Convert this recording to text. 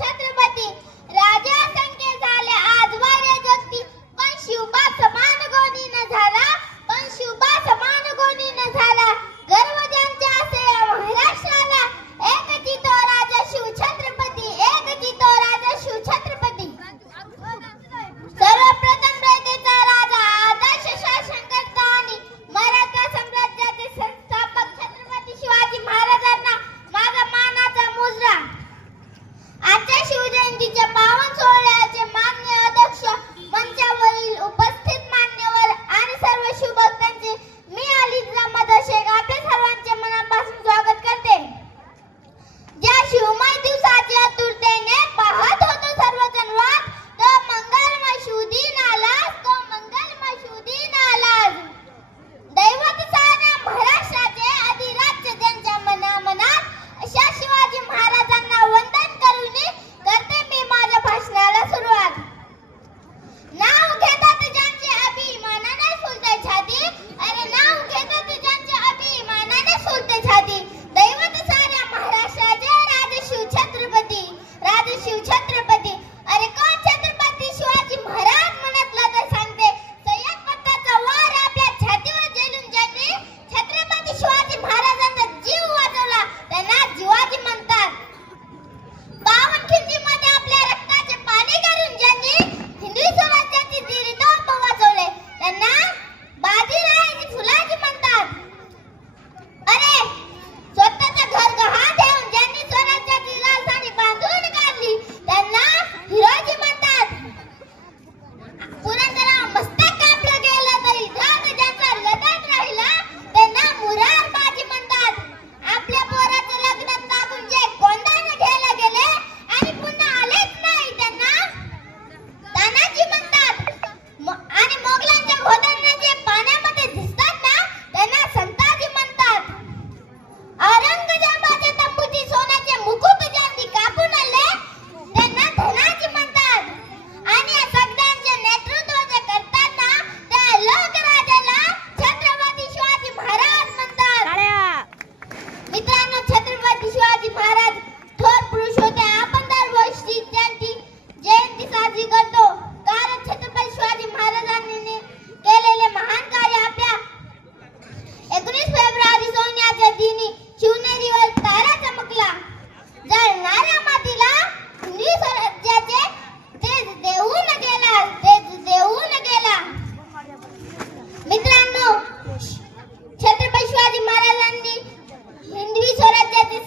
शिवछत्रपती राजा संख्ये झाले आज वारे जगती पण शिवबा समान कोणी न झाला पण शिवबा समान कोणी न झाला गर्व ज्यांचा असे या महाराष्ट्राला एकची तो राजा शिवछत्रपती एकची तो राजा शिवछत्रपती सर्वप्रथम रयतेचा राजा आदर्श शासन करता आणि मराठा साम्राज्याचे संस्थापक छत्रपती शिवाजी महाराजांना माझा मानाचा मुजरा आजच्या शिवजयंतीच्या पावन सोहळ्याचे मान्य अध्यक्ष मंचावरील उपस्थित मान्यवर आणि सर्व शिवभक्तांचे मी अली अहमद शेख आपल्या सर्वांचे मनापासून स्वागत करते. ज्या शिवमय दिवसाची आतुरतेने पाहत होतो सर्वजण वाट तो मंगलमय शिवदिन आला तो मंगलमय शिवदिन आला दैवत साऱ्या महाराष्ट्राचे अधिराज्य ज्यांच्या मनामनात अशा शिवाजी महाराजांना वंदन करून करते मी माझ्या भाषणाला सुरुवात. नाव घेतात ज्यांचे अभिमानाने फुलते छाती अरे नाव घेतात ज्यांचे अभिमानाने फुलते छाती दैवत साऱ्या महाराष्ट्राचे राजे शिवछत्रपती अरे कोण छत्रपती शिवाजी महाराज म्हणतलं तर सांगते सय्यद पत्ताचा वार आपल्या छातीवर झेलून ज्यांनी छत्रपती शिवाजी महाराजांचा जीव वाचवला त्यांना जीवाजी म्हणतात. पावनखिंडीमध्ये आपल्या रक्ताचे पाणी करून ज्यांनी हिंदवी स्वराज्याची दिरीतोप वाचवले त्यांना बाजीराव फुलाजी म्हणतात. अरे स्वतःचं घर गहाण ठेवून ज्यांनी स्वराज्याची राजधानी बांधून काढली त्यांना हिरोजी म्हणतात. पुरंदरावर मस्तक कापलं गेलं तरी धाक ज्यांचा लढत राहिला त्यांना मुरारबाजी म्हणतात. आपल्या पोराचं लग्न टाकून जे कोंडाने घ्यायला गेले आणि पुन्हा आलेच नाही त्यांना तानाजी म्हणतात. आणि मोगलांच्या घोड्यांना जे पाण्यामध्ये दिसतात ना त्यांना संताजी म्हणतात. औरंगजेबाच्या तंबूची सोन्याचे मुकुट ज्यांनी कापून आणले त्यांना धनाजी म्हणतात. आणि या सगळ्यांचे नेतृत्व जे करतात ना त्या लोकराजाला छत्रपती शिवाजी महाराज म्हणतात. मित्रांनो छत्रपती शिवाजी महाराज थोर पुरुष होते. आपण दरवर्षी त्यांची जयंती साजरी करतो कारण छत्रपती शिवाजी महाराजांनी केलेले महान कार्य आपल्या 19 फेब्रुवारी सोन्याच्या दिनी शिवनेरीवर तारा चमकला जळणाऱ्या मातीला हिंदवी स्वराज्याचे तेज देऊन गेला. मित्रांनो छत्रपती शिवाजी महाराजांनी हिंदवी स्वराज्याचे